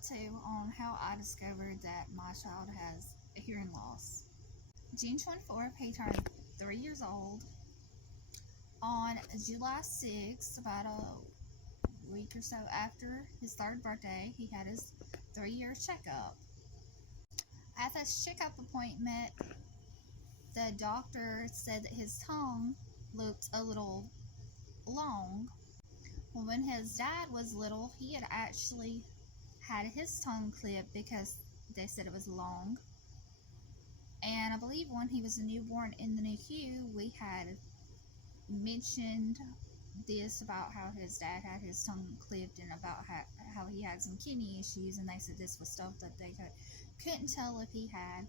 part 2 on how I discovered that my child has a hearing loss. June 24th, he turned 3 years old. On July 6th, about a week or so after his 3rd birthday, he had his 3-year checkup. At this checkup appointment, the doctor said that his tongue looked a little long. Well, when his dad was little, he had actually had his tongue clipped because they said it was long. And I believe when he was a newborn in the NICU, we had mentioned this about how his dad had his tongue clipped and about how he had some kidney issues, and they said this was stuff that they couldn't tell if he had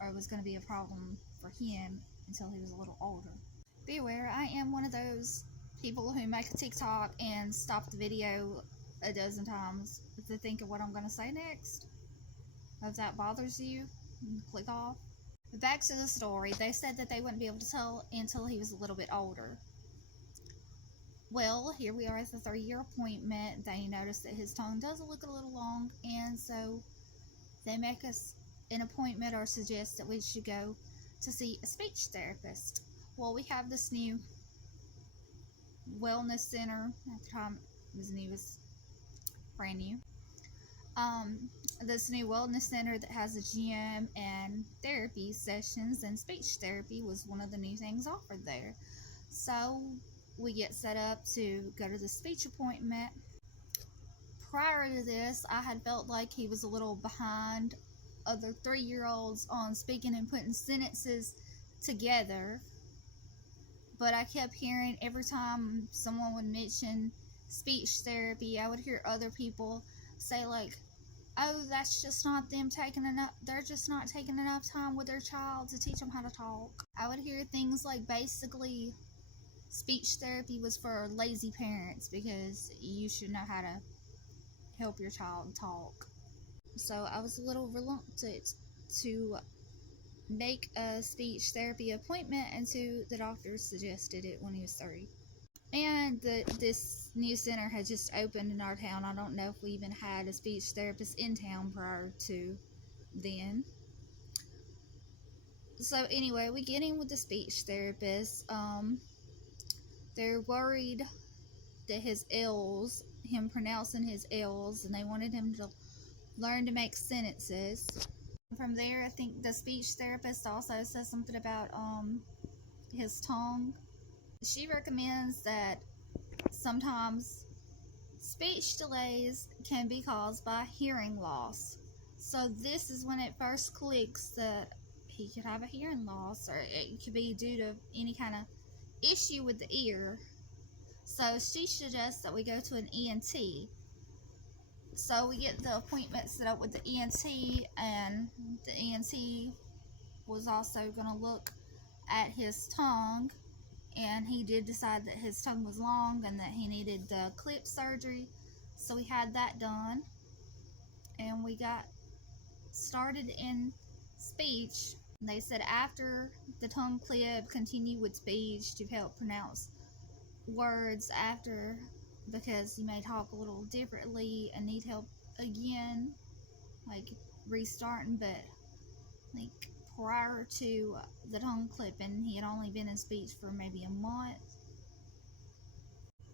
or was going to be a problem for him until he was a little older. Be aware, I am one of those people who make a TikTok and stop the video a dozen times to think of what I'm going to say next. If that bothers you, click off. But back to the story. They said that they wouldn't be able to tell until he was a little bit older. Well, here we are at the 3-year appointment. They noticed that his tongue does look a little long, and so they make us an appointment or suggest that we should go to see a speech therapist. Well, we have this new wellness center. At the time it was new, it was brand new. This new wellness center that has a gym and therapy sessions, and speech therapy was one of the new things offered there. So we get set up to go to the speech appointment. Prior to this, I had felt like he was a little behind other 3-year-olds on speaking and putting sentences together. But I kept hearing every time someone would mention speech therapy, I would hear other people say like, oh, that's just not them taking enough, they're just not taking enough time with their child to teach them how to talk. I would hear things like basically speech therapy was for lazy parents because you should know how to help your child talk. So I was a little reluctant to make a speech therapy appointment until the doctor suggested it when he was 3. And this new center had just opened in our town. I don't know if we even had a speech therapist in town prior to then. So anyway, we get in with the speech therapist. They're worried that his L's, him pronouncing his L's, and they wanted him to learn to make sentences. From there, I think the speech therapist also says something about his tongue. She recommends that sometimes speech delays can be caused by hearing loss. So this is when it first clicks that he could have a hearing loss, or it could be due to any kind of issue with the ear. So she suggests that we go to an ENT. So we get the appointment set up with the ENT, and the ENT was also going to look at his tongue, and he did decide that his tongue was long and that he needed the clip surgery. So we had that done, and we got started in speech. They said after the tongue clip, continue with speech to help pronounce words after, because you may talk a little differently and need help again, like restarting. But I think prior to the tongue clipping, he had only been in speech for maybe a month.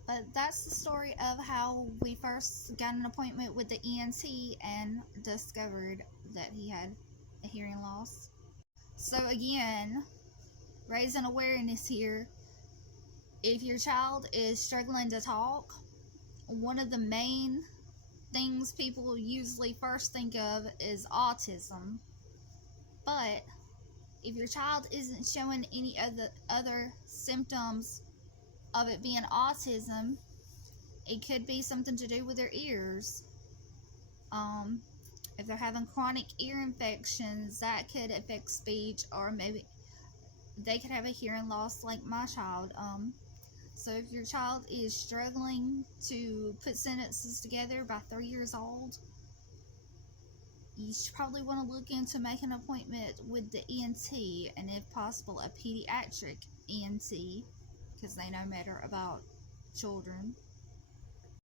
But that's the story of how we first got an appointment with the ENT and discovered that he had a hearing loss. So again, raising awareness here. If your child is struggling to talk, one of the main things people usually first think of is autism. But if your child isn't showing any other symptoms of it being autism, it could be something to do with their ears. If they're having chronic ear infections, that could affect speech, or maybe they could have a hearing loss like my child. So if your child is struggling to put sentences together by 3 years old, you should probably want to look into making an appointment with the ENT, and if possible a pediatric ENT, because they know better about children.